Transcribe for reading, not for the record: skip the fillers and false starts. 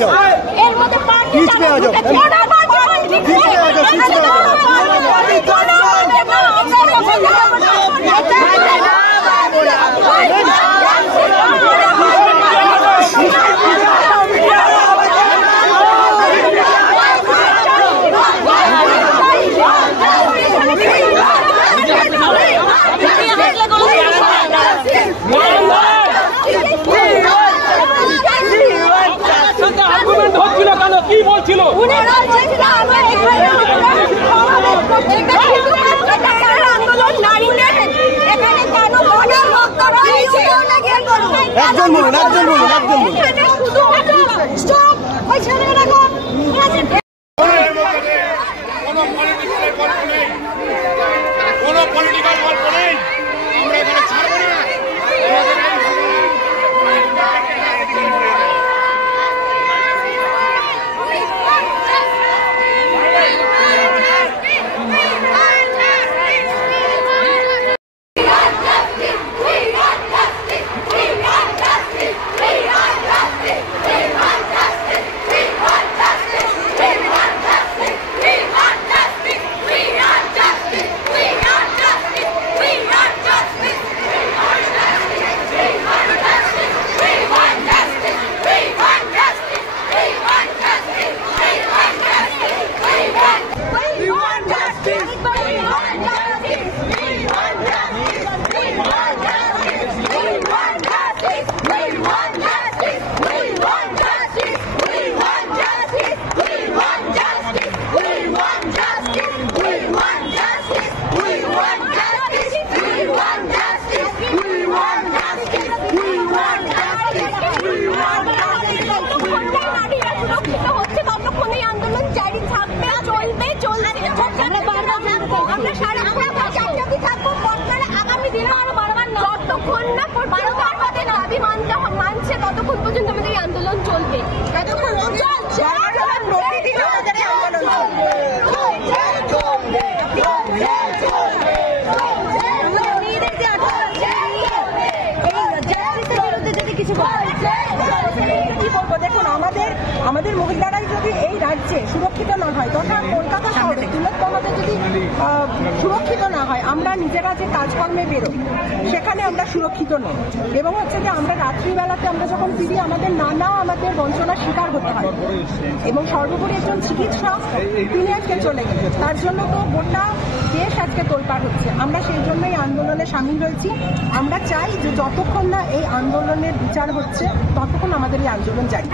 जाओ, बीच में आ जाओ, কি বলছিল একজন বলুন, একজন বলুন, একজন বলুন। কোনো পলিটিক্যাল গল্প নেই, আমরা এখানে ছাড়বো না। মানছে ততক্ষণ পর্যন্ত আমাদের এই আন্দোলন চলবে। দেখুন আমাদের মহিলারাই যদি এই রাজ্যে সুরক্ষিত না হয় তথা কলকাতা শহরে আমাদের যদি সুরক্ষিত না হয়, আমরা নিজেরা যে কাজকর্মে বেরোই সেখানে আমরা সুরক্ষিত নই এবং হচ্ছে যে আমরা রাত্রিবেলাতে আমরা যখন ফিরি আমাদের আমাদের বঞ্চনার শিকার হতে হয় এবং সর্বোপরি একজন চিকিৎসক তিনি আজকে চলে গেলেন, তার জন্য তো গোটা দেশ আজকে তোলপাড় হচ্ছে। আমরা সেই জন্যই আন্দোলনে সামিল হয়েছি। আমরা চাই যে যতক্ষণ না এই আন্দোলনের বিচার হচ্ছে ততক্ষণ আমাদের এই আন্দোলন চাই।